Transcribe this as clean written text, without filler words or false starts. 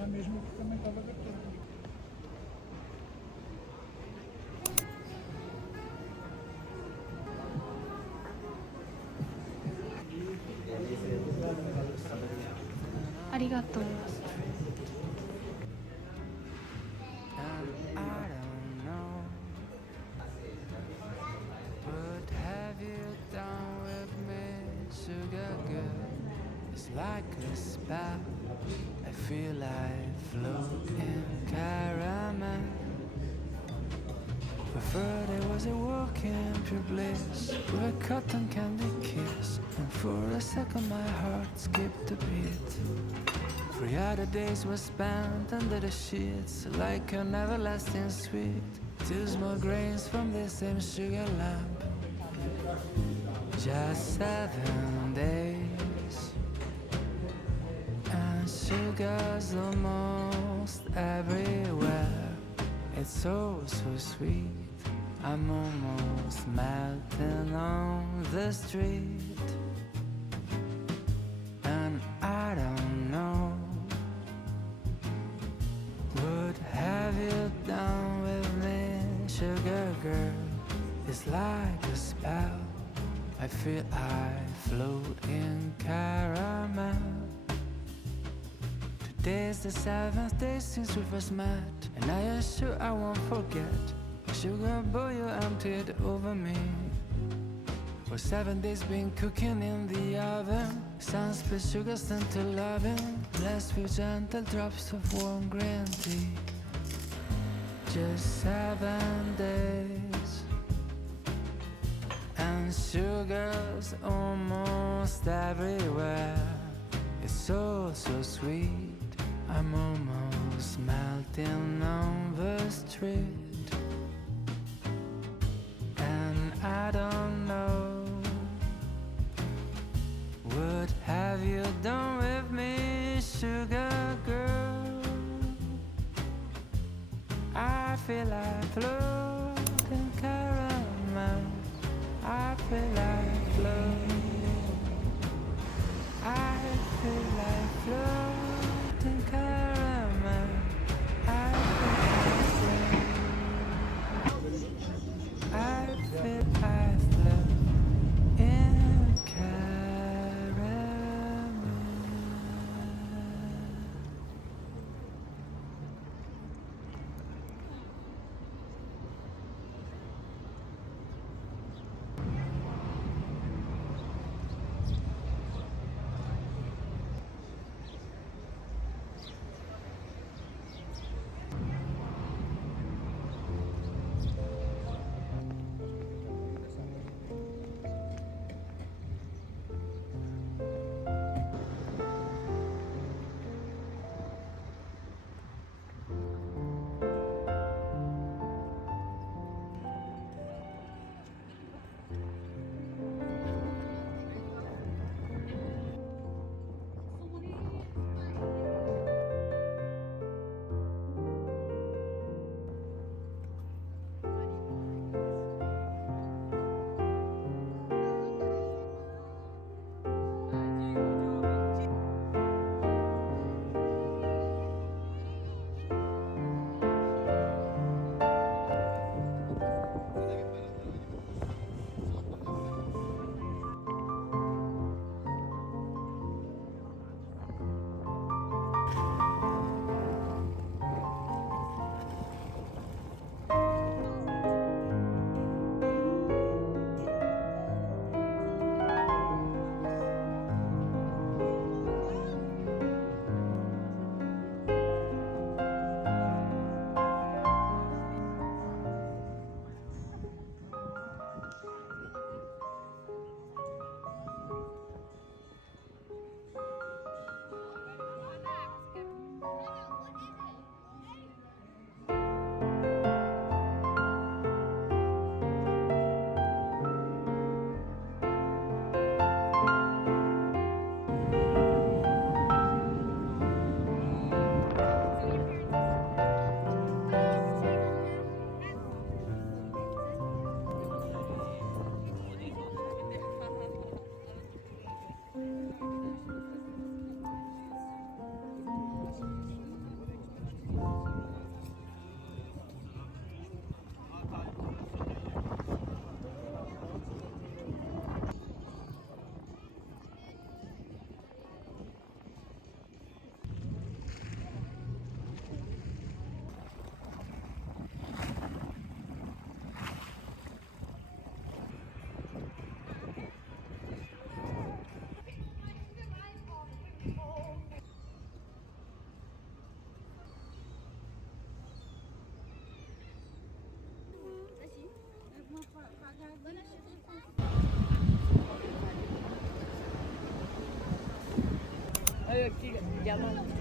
pensar mesmo que também estava a ver tudo. Arigato. I don't know what have you done with me, sugar girl? It's like a spell. I feel I float in caramel. Preferred it was a walk in pure bliss with a cotton candy kiss, and for a second my heart skipped a beat. 3 other days were spent under the sheets like an everlasting sweet. 2 small grains from the same sugar lamp. Just 7 days, and sugar's almost everywhere. It's so sweet, I'm almost melting on the street. And I don't know, what have you done with me, sugar girl? It's like a spell. I feel I float in caramel. Today's the 7th day since we first met, and I am sure I won't forget. Sugar boy, you emptied over me. For 7 days been cooking in the oven. Sun split sugar sent to loving, blessed with gentle drops of warm green tea. Just 7 days, and sugar's almost everywhere. It's so sweet, I'm almost melting on the street. And I don't know, what have you done with me, sugar girl? I feel like floating caramel. I feel like floating. I feel like floating caramel. I feel I float in caramel. yok ki yalan.